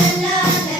la la la.